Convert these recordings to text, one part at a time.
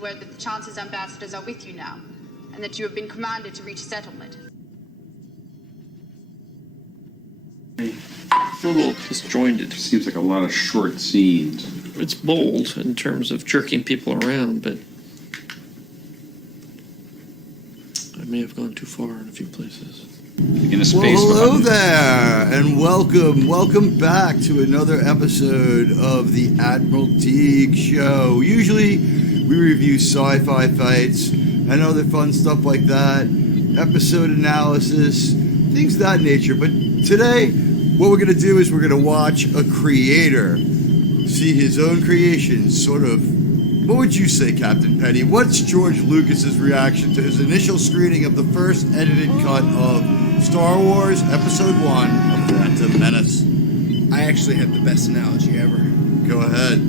word that the Chance's ambassadors are with you now, and that you have been commanded to reach a settlement. It's a little disjointed. Seems like a lot of short scenes. It's bold in terms of jerking people around, but I may have gone too far in a few places. In a space. Well, hello there, and welcome back to another episode of the Admiral Teag Show. Usually, we review sci-fi fights and other fun stuff like that, episode analysis, things of that nature. But today, what we're going to do is we're going to watch a creator see his own creations, sort of. What would you say, Captain Penny? What's George Lucas's reaction to his initial screening of the first edited cut of Star Wars Episode 1 of Phantom Menace? I actually had the best analogy ever. Go ahead.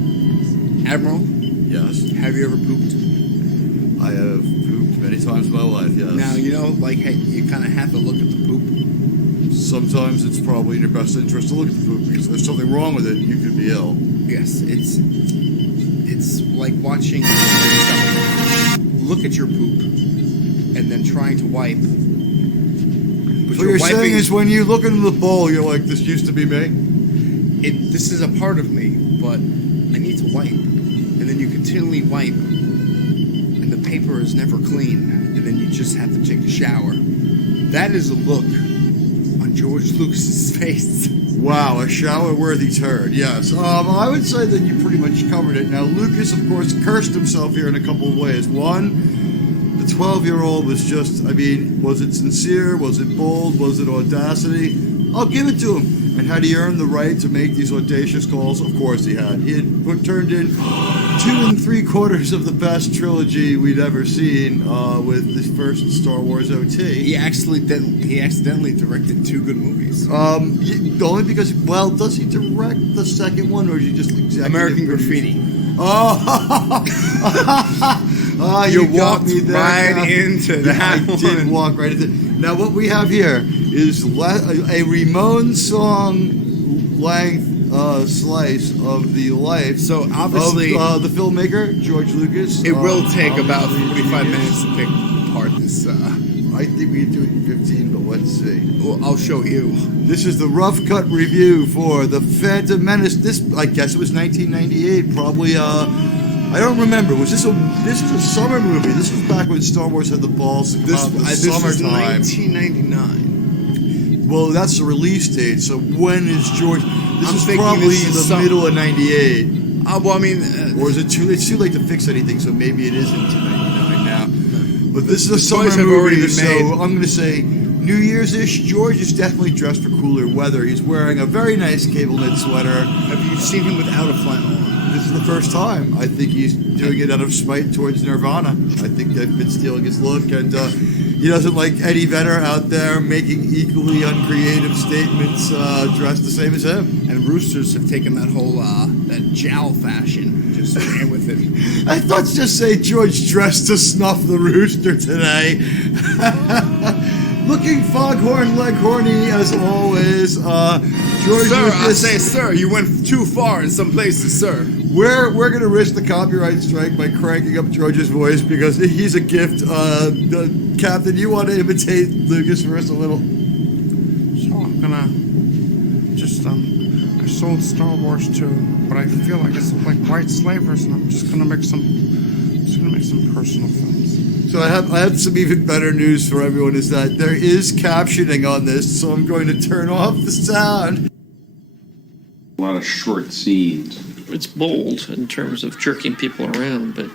Admiral? Yes. Have you ever pooped? I have pooped many times in my life, yes. Now, you know, like, hey, you kind of have to look at the poop. Sometimes it's probably in your best interest to look at the poop, because if there's something wrong with it, you could be ill. Yes, it's like watching look at your poop and then trying to wipe. But what you're saying is when you look into the bowl, you're like, this used to be me? This is a part of me, but I need to wipe. And then you continually wipe, and the paper is never clean, and then you just have to take a shower. That is a look on George Lucas's face. Wow, a shower-worthy turd, yes. I would say that you pretty much covered it. Now, Lucas, of course, cursed himself here in a couple of ways. One, the 12-year-old was just, I mean, was it sincere? Was it bold? Was it audacity? I'll give it to him. And had he earned the right to make these audacious calls? Of course he had. He had turned in 2 3/4 of the best trilogy we'd ever seen with the first Star Wars OT. He accidentally directed 2 good movies. Only because, well, does he direct the second one, or is he just executive American producer? Graffiti. Oh, you got walked me there. right into that I did one. walk right into. Now, what we have here is a Ramon song length slice of the life. So obviously, of the filmmaker George Lucas. It will take about 45 minutes to pick apart this. I think we can do it in 15, but let's see. Well, I'll show you. This is the rough cut review for the Phantom Menace. This, I guess, it was 1998. Probably. I don't remember. This is a summer movie. This was back when Star Wars had the balls to come out in the This was summertime. 1999. Well, that's the release date. So when is George? This is thinking probably this in is the middle of '98. Well, I mean, Or is it too? It's too late to fix anything. So maybe it is in 1999 now. But this is a summer toys have already movie, been so made. I'm going to say New Year's-ish. George is definitely dressed for cooler weather. He's wearing a very nice cable knit sweater. have you seen him without a flannel on? This is the first time. I think he's doing it out of spite towards Nirvana. I think they've been stealing his look, and he doesn't like Eddie Vedder out there making equally uncreative statements dressed the same as him. And roosters have taken that whole that jowl fashion, just ran with it. Let's just say George dressed to snuff the rooster today. Looking foghorn leghorny as always. George Sir, Lucas, I say, sir, you went too far in some places, sir. We're going to risk the copyright strike by cranking up George's voice because he's a gift. Captain, you want to imitate Lucas for us a little? So I'm gonna just I sold Star Wars too, but I feel like it's like white slavers, and I'm just gonna make some personal films. So I have some even better news for everyone, is that there is captioning on this, so I'm going to turn off the sound. A lot of short scenes. It's bold in terms of jerking people around, but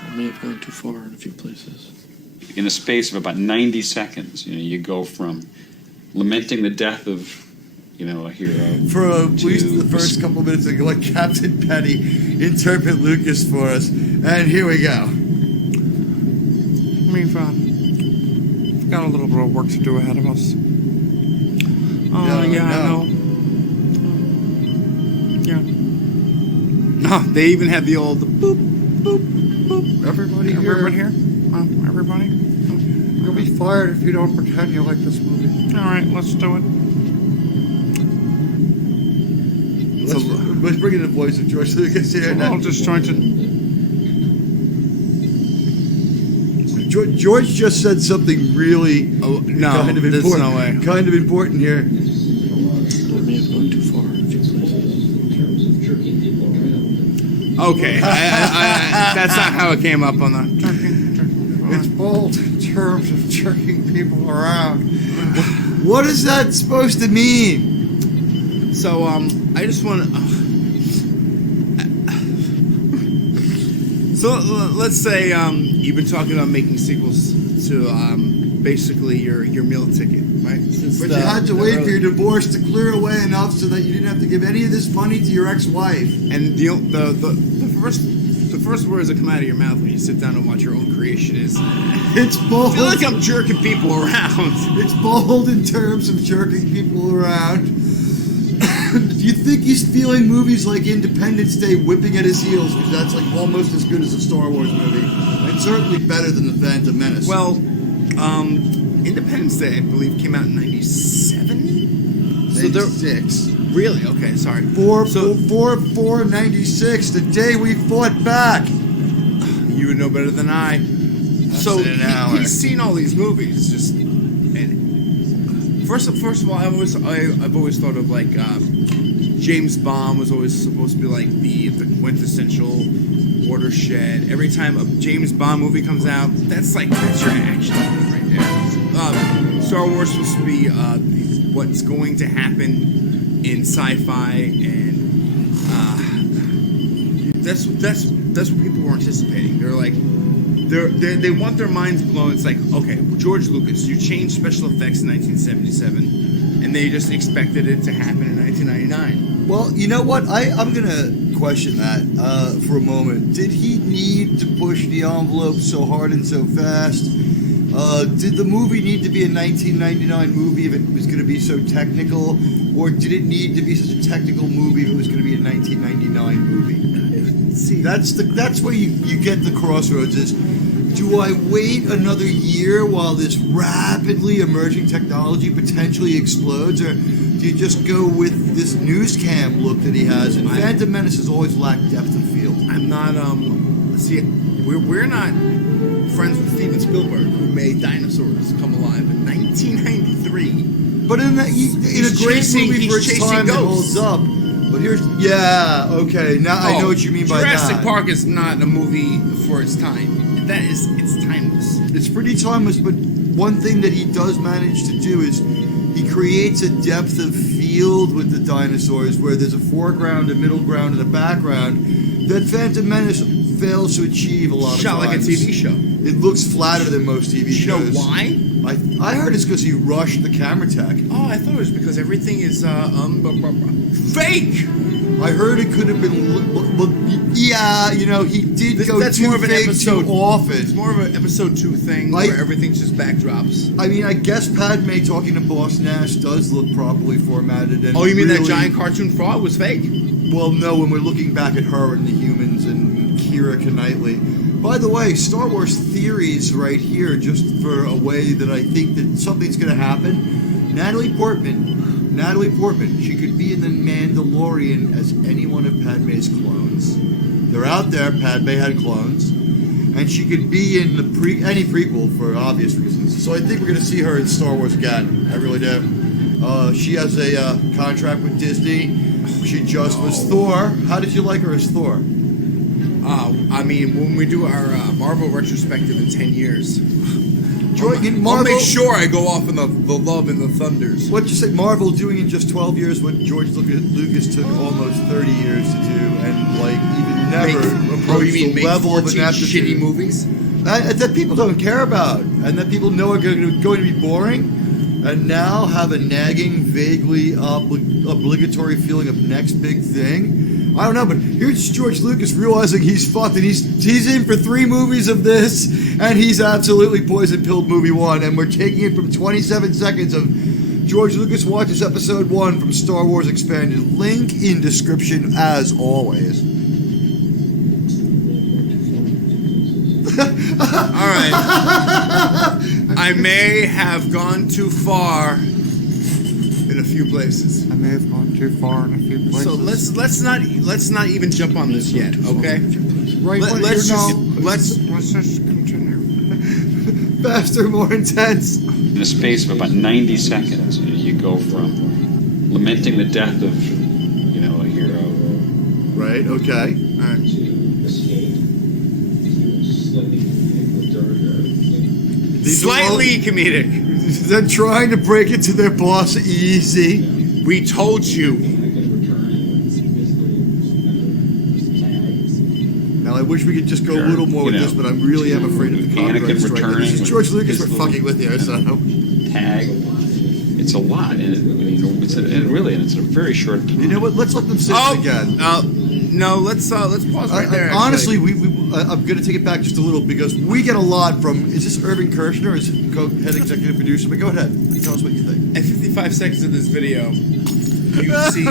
I may have gone too far in a few places. In a space of about 90 seconds, you go from lamenting the death of, a hero. For at least the first couple of minutes, I let Captain Penny interpret Lucas for us, and here we go. We've got a little bit of work to do ahead of us. I know. Yeah. Oh, they even have the old boop, boop, boop. Everybody Everybody here? Everybody? You'll be fired if you don't pretend you like this movie. All right, let's do it. Let's bring in the voice of George Lucas here. A little disjointed. George just said something really kind of there's important. no way. Kind of important here. I may have gone too far in a few places. Okay, that's not how it came up on the. It's bold in terms of jerking people around. What is that supposed to mean? So I just want to. So let's say you've been talking about making sequels to basically your meal ticket, right? But you had to wait for your divorce to clear away enough so that you didn't have to give any of this money to your ex-wife. And the first words that come out of your mouth when you sit down and watch your own creation is, It's bold. I feel like I'm jerking people around. It's bold in terms of jerking people around. Do you think he's feeling movies like Independence Day whipping at his heels? Because that's like almost as good as a Star Wars movie. And certainly better than The Phantom Menace. Well, Independence Day, I believe, came out in 97? So there, 96. really? Okay, sorry. 4/96, the day we fought back. You would know better than I. So in an hour. he's seen all these movies. Just and first of all, I've always thought of like James Bond was always supposed to be like the quintessential watershed. Every time a James Bond movie comes out, that's your action movie right there. Star Wars was supposed to be what's going to happen in sci-fi, and that's what people were anticipating. They're like. They want their minds blown. It's like, okay, George Lucas, you changed special effects in 1977, and they just expected it to happen in 1999. Well, you know what? I'm going to question that for a moment. Did he need to push the envelope so hard and so fast? Did the movie need to be a 1999 movie if it was going to be so technical? Or did it need to be such a technical movie if it was going to be a 1999 movie? See, that's where you get the crossroads is, do I wait another year while this rapidly emerging technology potentially explodes, or do you just go with this news cam look that he has? And Phantom Menace has always lacked depth of field. I'm not, we're not friends with Steven Spielberg, who made dinosaurs come alive in 1993. But in a great movie for its time, it holds up. But here's, okay, now I know what you mean by that. Jurassic Park is not a movie for its time. It's timeless. It's pretty timeless, but one thing that he does manage to do is he creates a depth of field with the dinosaurs where there's a foreground, a middle ground, and a background that Phantom Menace fails to achieve a lot of Shot times. like a TV show. It looks flatter than most TV shows. You know why? I heard it's because he rushed the camera tech. Oh, I thought it was because everything is fake. I heard it could have been. He did go that's too more of an fake episode too often. It's more of an episode 2 thing where everything's just backdrops. I mean, I guess Padme talking to Boss Nash does look properly formatted. And oh, you mean really, that giant cartoon frog was fake? Well, no. When we're looking back at her and the humans and Keira Knightley. By the way, Star Wars theories right here, just for a way that I think that something's going to happen. Natalie Portman, she could be in The Mandalorian as any one of Padme's clones. They're out there. Padme had clones. And she could be in any prequel for obvious reasons. So I think we're going to see her in Star Wars again. I really do. She has a contract with Disney. She just was Thor. How did you like her as Thor? I mean, when we do our Marvel retrospective in 10 years, Marvel, I'll make sure I go off in the Love and the Thunders. What'd you say? Marvel doing in just 12 years what George Lucas took almost 30 years to do, and even never approached the level of an aptitude. Shitty movies that people don't care about, and that people know are going to be boring, and now have a nagging, vaguely obligatory feeling of next big thing. I don't know, but here's George Lucas realizing he's fucked, and he's in for 3 movies of this, and he's absolutely poison-pilled movie 1, and we're taking it from 27 seconds of George Lucas watches episode 1 from Star Wars Expanded. Link in description, as always. All right. I may have gone too far in a a few places. I may have gone too far in a few places. So let's not even jump on this yet, okay? Right, Let's let's just continue. Faster, more intense. In a space of about 90 seconds, you go from lamenting the death of, a hero. Right, okay. All right. Slightly comedic. They're trying to break it to their boss easy. We told you. Now, I wish we could just go a Sure, little more with you know, this, but I really am afraid of the Anakin copyright strike. returning This is with George Lucas, his we're little- fucking with you, so. Tag. It's a lot, and it's a very short time. You know what? Let's let them say it again. No, let's pause right there. Honestly, I'm going to take it back just a little because we get a lot from. Is this Irving Kershner? Is it head executive producer? But go ahead, tell us what you think. At 55 seconds of this video, you see,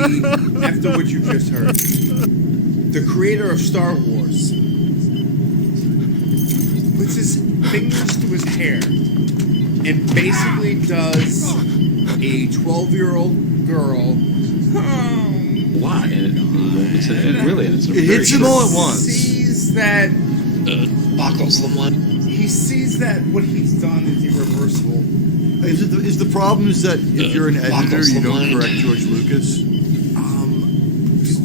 after what you just heard, the creator of Star Wars puts his fingers to his hair and basically does a 12-year-old girl. Lot, and it's a very It hits him all at once. Sees that Buckles the one. he sees that what he's done is irreversible. Is the problem is that if you're an editor, Buckles you the don't line. correct George Lucas?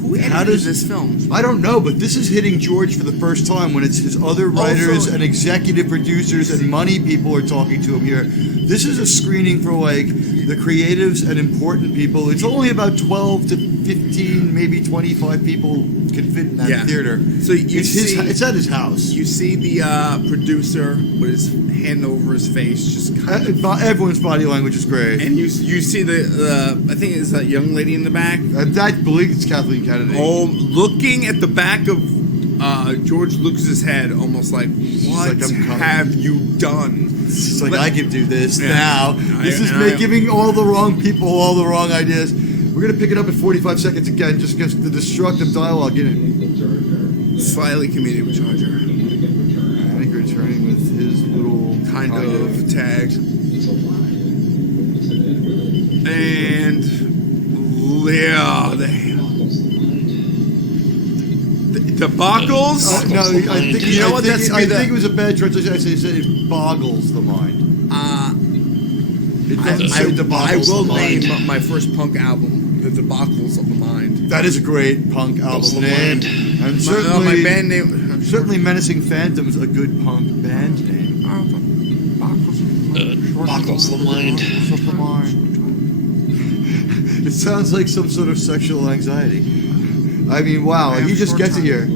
Who How edited does- this film? I don't know, but this is hitting George for the first time when it's his other writers Also- and executive producers and money people are talking to him here. This is a screening for like the creatives and important people. It's only about 12 to 15, maybe 25 people can fit in that Yeah. theater. So you it's see, it's at his house. you see the producer with his hand over his face, just kind of, Everyone's body language is great. and you see the I think it's that young lady in the back. I believe it's Kathleen Kennedy. Oh, looking at the back of George Lucas's head, almost like, what like, I'm coming. have you done? It's like, I can do this Yeah. now. This is giving all the wrong people all the wrong ideas. We're going to pick it up at 45 seconds again, just because the destructive dialogue in it. Slightly comedic Charger, I think returning with his little kind of tag, and yeah, the debacles. No, I think You know what, I think, that's I the- think it was a bad translation. I said it boggles the mind. It doesn't say I debackles will the mind. name my first punk album, The Debacles of the Mind. That is a great punk album the name, mind. and My band name. certainly Menacing Phantom's a good punk band name. Buckles the mind. Buckles the mind. It sounds like some sort of sexual anxiety. I mean, wow, I have he just short gets it time. here.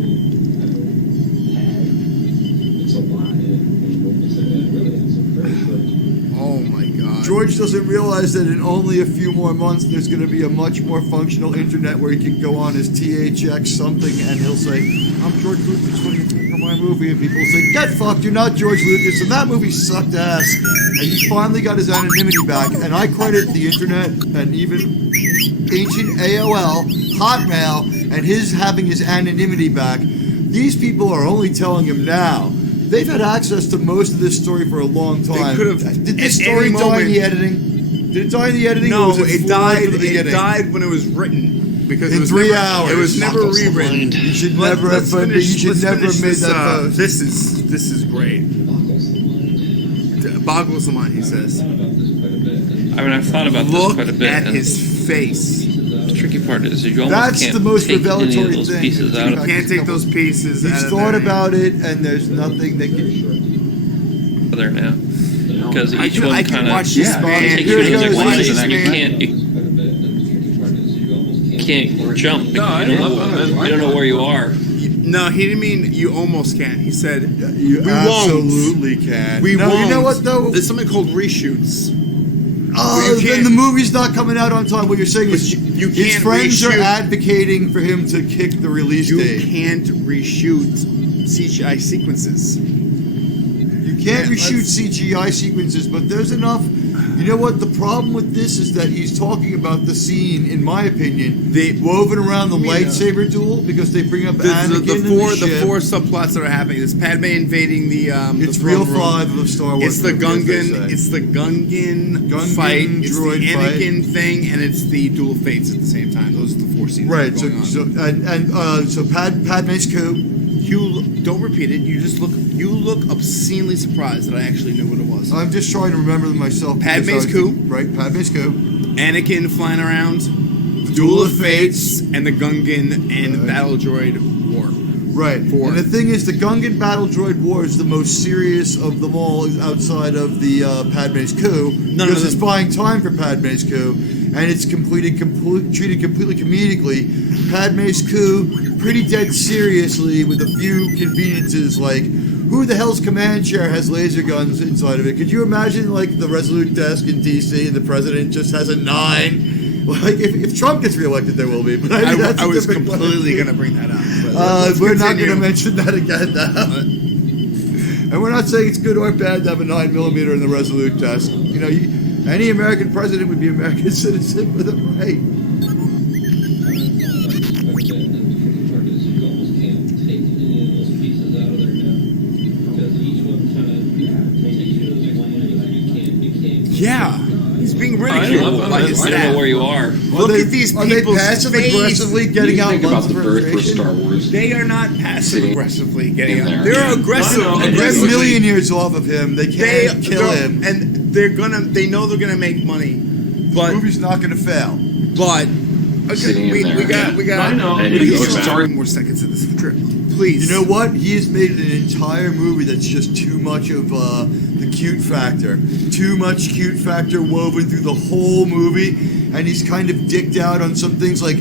Oh my God. George doesn't realize that in only a few more months there's going to be a much more functional internet where he can go on his THX something and he'll say, I'm George Lucas, what do you think of my movie? And people will say, get fucked, you're not George Lucas, and that movie sucked ass. And he finally got his anonymity back, and I credit the internet and even ancient AOL, Hotmail, and his having his anonymity back. These people are only telling him now. They've had access to most of this story for a long time. could've- Did this at story any die in moment- the editing? Did it die in the editing? or No, was it full died. from the It beginning? died when it was written because In it was 3 never, hours. It was never Buckles the rewritten. mind. You should never have done it. You should let's never finish have made this, that post. This is great. Boggles the mind, he says. I mean, I've thought about this Look quite a bit. at and his face. the tricky part is you almost That's can't the most take any of revelatory those thing. pieces out of I Can't take those pieces He's out of thought there. about it, and there's nothing that can. there now. Because I each can- one I can kind of watch this man. takes Here you it in goes. different Watch ways, this and you man. can't jump. You don't know where you are. No, he didn't mean you almost can't. He said You we absolutely can. won't. We no, won't. You know what though? There's something called reshoots. Oh, you then can't- the movie's not coming out on time. What you're saying But is you his can't friends are reshoot. advocating for him to kick the release You date. can't reshoot CGI sequences. You can't Yeah, reshoot let's- CGI sequences, but there's enough You know what? The problem with this is that he's talking about the scene, in my opinion, woven around the lightsaber duel because they bring up Anakin the four subplots that are happening. It's Padme invading the. It's the real throne room. 5 of Star Wars. It's the Gungan. It's the Gungan fight. It's the droid Anakin thing, and it's the Duel of Fates at the same time. Those are the 4 scenes. Right. That are going on. So Padme's coup. You don't repeat it. You just look. You look obscenely surprised that I actually knew what it was. I'm just trying to remember them myself. Padme's coup. Right. Padme's coup. Anakin flying around. Duel of Fates and the Gungan and Battle Droid War. Right. And the thing is, the Gungan Battle Droid War is the most serious of them all outside of the Padme's coup. Because it's buying time for Padme's coup, and it's treated completely comedically. Padme's coup, pretty dead seriously, with a few conveniences like, who the hell's command chair has laser guns inside of it? Could you imagine, like, the Resolute desk in D.C. and the president just has a 9? Like, if Trump gets reelected, there will be. But I was completely going to bring that up. We're not going to mention that again now. And we're not saying it's good or bad to have a 9mm in the Resolute desk. You know, any American president would be an American citizen with a right. Yeah, he's being ridiculed by his I don't know where you are. Look at these people's Are they passive aggressively getting out Think about months the of birth for frustration? Star Wars. They are not passive aggressively getting In out. there. They're aggressive. They're a aggressively. million years off of him. They can't kill him. and they know they're gonna make money, The but movie's not going to fail. Sitting in there. we got. I know. And he goes back. 30 more seconds of this trip, please. You know what? He has made an entire movie that's just too much of the cute factor. Too much cute factor woven through the whole movie, and he's kind of dicked out on some things like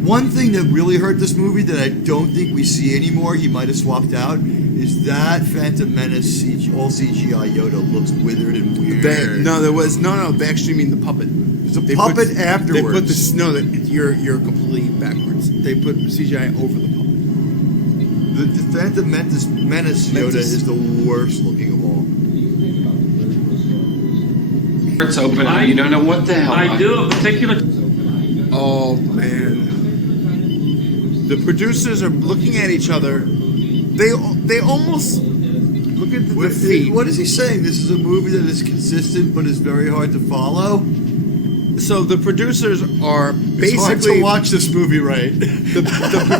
one thing that really hurt this movie that I don't think we see anymore, he might have swapped out, is that Phantom Menace all CGI Yoda looks withered and weird. They actually mean the puppet. There's a puppet afterwards. You're completely backwards. They put CGI over the puppet. The Phantom Menace Yoda is the worst looking of all. It's open. You don't know what the hell. I do a particular. Oh man, the producers are looking at each other. They almost look at the feet. What is he saying? This is a movie that is consistent but is very hard to follow. So the producers are It's hard basically to watch this movie right. the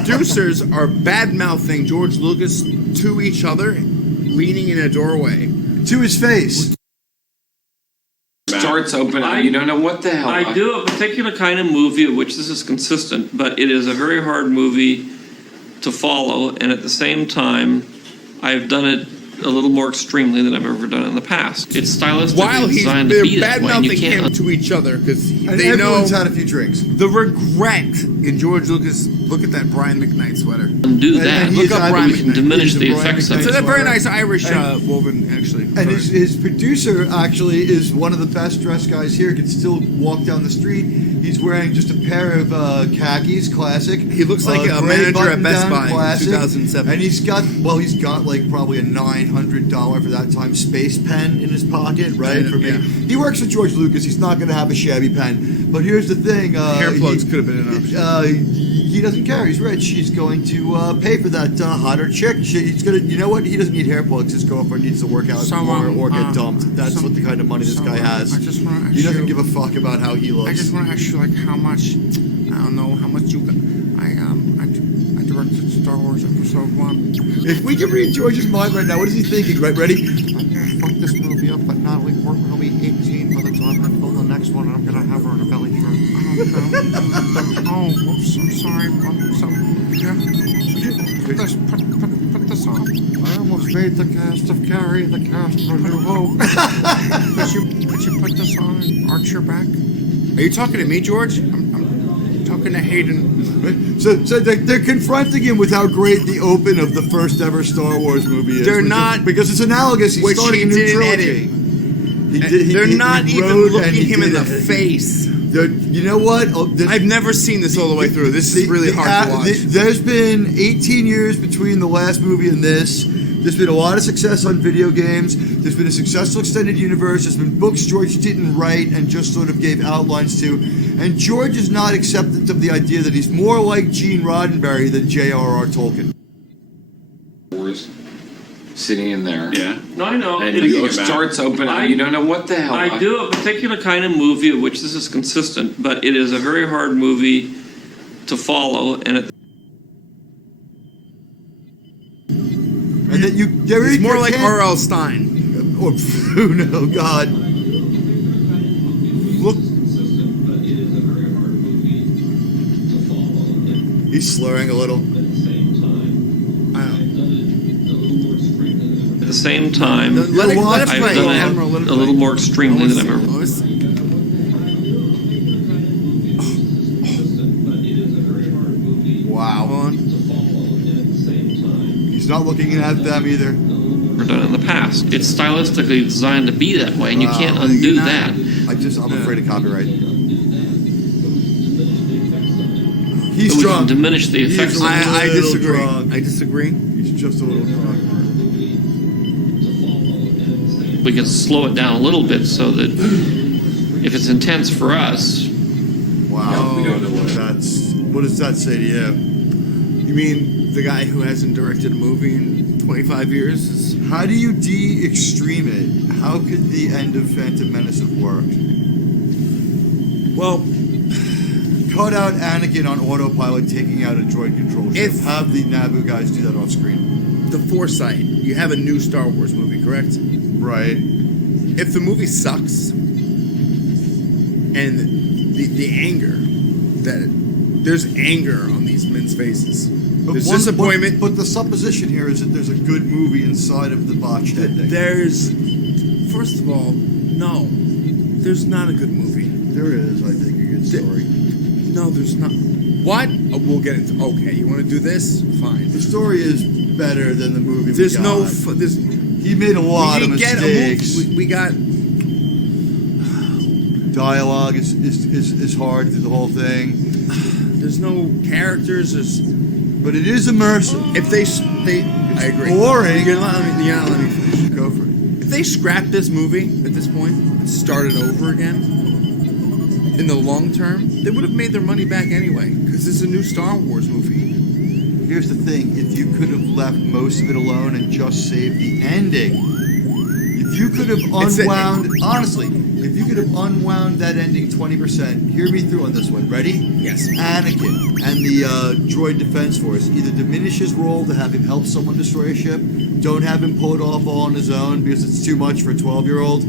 producers are bad mouthing George Lucas to each other, leaning in a doorway. To his face. Starts open. You don't know what the hell. I do a particular kind of movie, of which this is consistent, but it is a very hard movie to follow, and at the same time, I've done it a little more extremely than I've ever done in the past. It's stylistically While designed to be they're that bad way, and you mouthing him can't to each other because And they know everyone's had a few drinks. the regret in George Lucas. Look at that Brian McKnight sweater. undo that. and he Look is up Brian Brian We can McKnight. diminish He's a the Brian effects of McKnight It's it. a very sweater. nice Irish And- woven, actually. And his producer actually is one of the best dressed guys here. Can still walk down the street. He's wearing just a pair of khakis, classic. He looks like a gray manager at Best button-down, Buy in classic. 2007. And he's got like probably a $900 for that time space pen in his pocket, right? For me, Yeah. he works for George Lucas. He's not going to have a shabby pen. But here's the thing: Hair plugs could have been an option. He doesn't care. He's rich. He's going to pay for that hotter chick. He's gonna. You know what? He doesn't need hair plugs. His girlfriend needs to work out more or get dumped. That's what the kind of money this guy has. I just want to ask He doesn't you. give a fuck about how he looks. I just want to ask you, like, how much? I don't know how much you got. I directed Star Wars Episode 1. If we can read George's mind right now, what is he thinking? Right, ready? I'm gonna fuck this movie up, but Natalie Portman will be 18 by the time I film the next one, and I'm gonna have her in a belly shirt. Oh, whoops! I'm sorry. Put this on. I almost made the cast of Carrie the cast for New Hope. Could you put this on and arch your back? Are you talking to me, George? I'm talking to Hayden. So they're confronting him with how great the open of the first ever Star Wars movie is. They're not- because it's analogous. He's which starting he a new didn't trilogy. They're not even wrote and looking he him in did the it. face. You know what? I've never seen this all the way through. This is really hard to watch. There's been 18 years between the last movie and this. There's been a lot of success on video games. There's been a successful extended universe. There's been books George didn't write and just sort of gave outlines to. And George is not acceptant of the idea that he's more like Gene Roddenberry than J.R.R. Tolkien. Sitting in there. Yeah. No, I know. And It- the starts open and you don't know what the hell. I do a particular kind of movie, of which this is consistent, but it is a very hard movie to follow, and at And that you... He's more like R.L. Stein. Or Bruno, God. Look. He's slurring a little. the same time, Let it I've play. done Admiral, let it it a little play. more extremely than I've ever. Wow. Hold on. He's not looking at them either. Done in the past. It's stylistically designed to be that way, and you can't undo that. I'm afraid of copyright. It He's would drunk. diminish the He effects. is of I little disagree. drunk. I disagree. He's just a little drunk. We can slow it down a little bit so that if it's intense for us, Wow. We don't know what. What does that say to you? You mean the guy who hasn't directed a movie in 25 years? How do you de-extreme it? How could the end of Phantom Menace have worked? Well, Cut out Anakin on autopilot taking out a droid control ship. Have the Naboo guys do that off screen. the foresight. You have a new Star Wars movie, correct? Right. If the movie sucks, and the anger, that there's anger on these men's faces. There's disappointment. But the supposition here is that there's a good movie inside of the botched ending. First of all, no. There's not a good movie. There is, I think, a good story. No, there's not. What? Oh, we'll get into. Okay, you want to do this? Fine. The story is better than the movie. There's we got. no. There's. He made a lot We of didn't get a mistakes. movie. We got. Dialogue is hard through the whole thing. There's no characters. But it is immersive. If they I agree. boring. You're not letting me finish. Go for it. If they scrapped this movie at this point and started over again, in the long term, they would have made their money back anyway, because it's a new Star Wars movie. Here's the thing: if you could have left most of it alone and just saved the ending, if you could have unwound, honestly, if you could have unwound that ending 20%, hear me through on this one. Ready? Yes. Anakin and the droid defense force either diminish his role to have him help someone destroy a ship, don't have him pull it off all on his own because it's too much for a 12-year-old,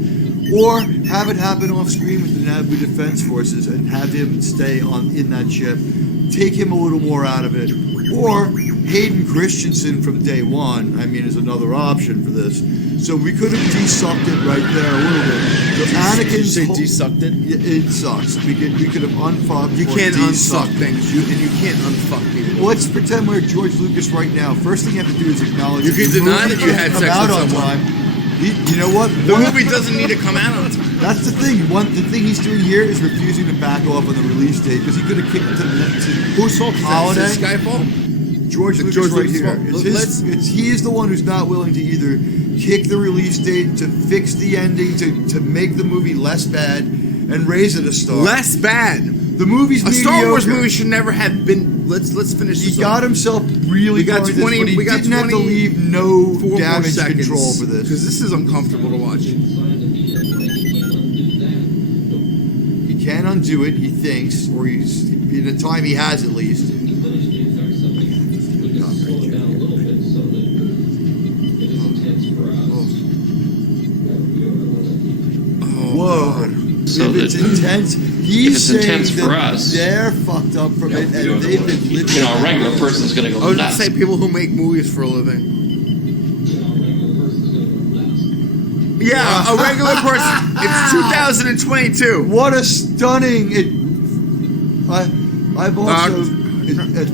or have it happen off screen with the Naboo defense forces and have him stay in that ship, take him a little more out of it, or Hayden Christensen from day one, is another option for this. So we could have de-sucked it right there a little bit. So Anakin's Say de-sucked it? Yeah, it sucks. We could have unfucked. You or can't unsuck de-sucked. things, and you can't unfuck people. Let's pretend we're George Lucas right now. First thing you have to do is acknowledge You can the deny movie that you had doesn't sex come out with on someone. time. You know what? The movie doesn't need to come out on time. That's the thing. The thing he's doing here is refusing to back off on the release date because he could have kicked it to Whose fault is that? holiday. Is it Skyfall? George Lucas George right Lucas' here. fault. He is the one who's not willing to either kick the release date, to fix the ending, to make the movie less bad, and raise it a star. Less bad. The movie's A Star Wars mediocre. movie should never have been. Let's finish this. He got himself really We got far into 20 this, but he we got didn't have to 20 leave no 4 more damage seconds, control for this. because this is uncomfortable to watch. He can't undo it, he thinks, or he's in the time he has at least. Whoa. So if it's that- intense, if he's it's saying intense for that us, they're fucked up from it, and they've been living. a regular person's going to I go was nuts. gonna say people who make movies for a living. Yeah, a regular person. It's 2022. What a stunning! I've also.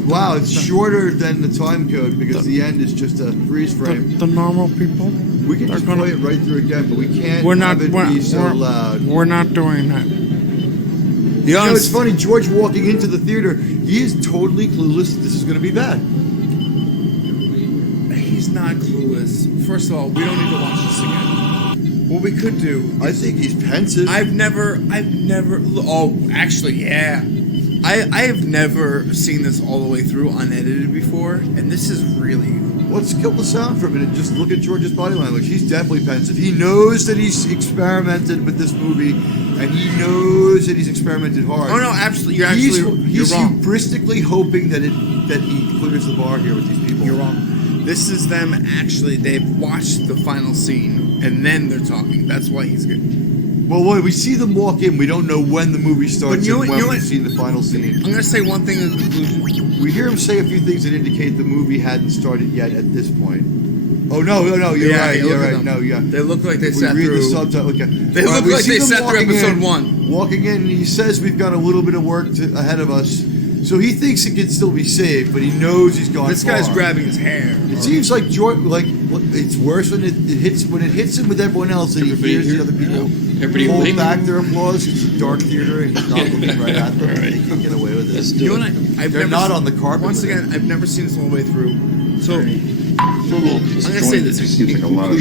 Wow, it's shorter than the time code because the end is just a freeze frame. The normal people. We can they're just gonna- play it right through again, but we can't We're not. have it be so loud. We're not doing that. You know, it's funny, George walking into the theater, he is totally clueless that this is going to be bad. He's not clueless. First of all, we don't need to watch this again. What we could do, I think he's pensive. I've never, oh, actually, yeah. I have never seen this all the way through unedited before, and this is really... Let's kill the sound for a minute. Just look at George's body language. He's definitely pensive. He knows that he's experimented with this movie, and he knows that he's experimented hard. Oh, no, absolutely. He's You're wrong. hubristically hoping that he clears the bar here with these people. You're wrong. This is them actually, they've watched the final scene, and then they're talking. That's why he's good. Well, when we see them walk in, we don't know when the movie starts But you know and what- when you know we've what- seen the final scene. I'm going to say one thing in conclusion. We hear him say a few things that indicate the movie hadn't started yet at this point. Oh, no, you're Yeah, right, look you're at right. them. No, yeah. They look like they We sat read through... the subtitle. Okay. They All right, look we like see they them sat through walking episode in, 1. Walking in, and he says we've got a little bit of work ahead of us. So he thinks it can still be saved, but he knows he's gone This guy's far. grabbing his hair. It seems like George, it's worse when it hits him with everyone else, and he Everybody hears here? the other people Everybody hold awake? back their applause. It's a dark theater, and he's not looking right at them. All right. They can get away with Let's it. do You it. and I've They're never not seen- on the carpet Once with again, I've never seen this all the way through. So, I'm I'm gonna say this. Seems like a lot of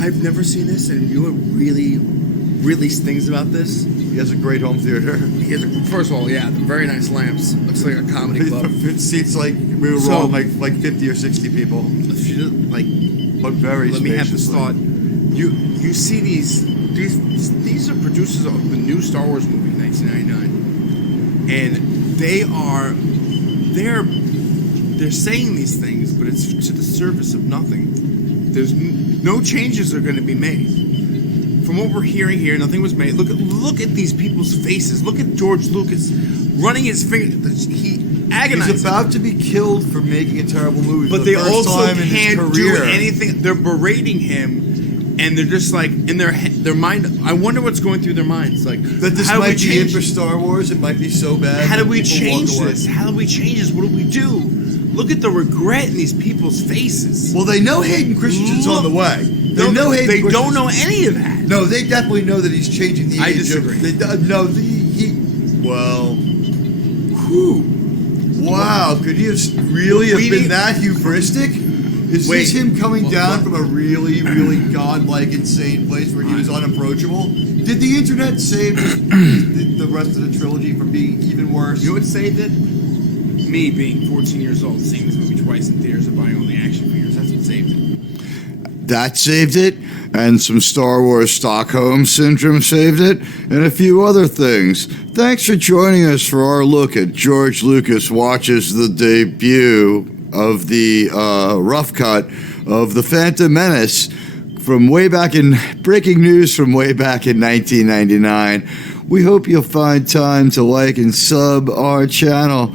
I've never seen this, and you know what really, really stings about this? He has a great home theater. He has first of all, yeah, the very nice lamps. Looks like a comedy club. It seats like we were So- all like 50 or 60 people, If you don't, like, but very let me have this spaciously. thought. You see these are producers of the new Star Wars movie, 1999, and they're saying these things, but it's to the service of nothing. There's no changes are going to be made. From what we're hearing here, nothing was made. Look at these people's faces. Look at George Lucas running his finger. He agonizes. He's about to be killed for making a terrible movie. But for they the first also time in his can't do career. anything. They're berating him, and they're just like in their mind. I wonder what's going through their minds. Like That this how do we might be it change? for Star Wars. It might be so bad. How do that we people change walk away. this? How do we change this? What do we do? Look at the regret in these people's faces. Well, they know Hayden Christensen's on the way. They know Hayden They don't Christensen- know any of that. No, they definitely know that he's changing the I age disagree. of. Well, whew. Wow, could he have really have We been need- that hubristic? Is Wait. this him coming Well, down what? from a really, really godlike, insane place where he was unapproachable? Did the internet save the rest of the trilogy from being even worse? You know what saved it? Me being 14 years old, seeing this movie twice in theaters and buying all the action figures. That's what saved it. That saved it, and some Star Wars Stockholm Syndrome saved it, and a few other things. Thanks for joining us for our look at George Lucas watches the debut of the rough cut of The Phantom Menace from way back in breaking news from way back in 1999. We hope you'll find time to like and sub our channel.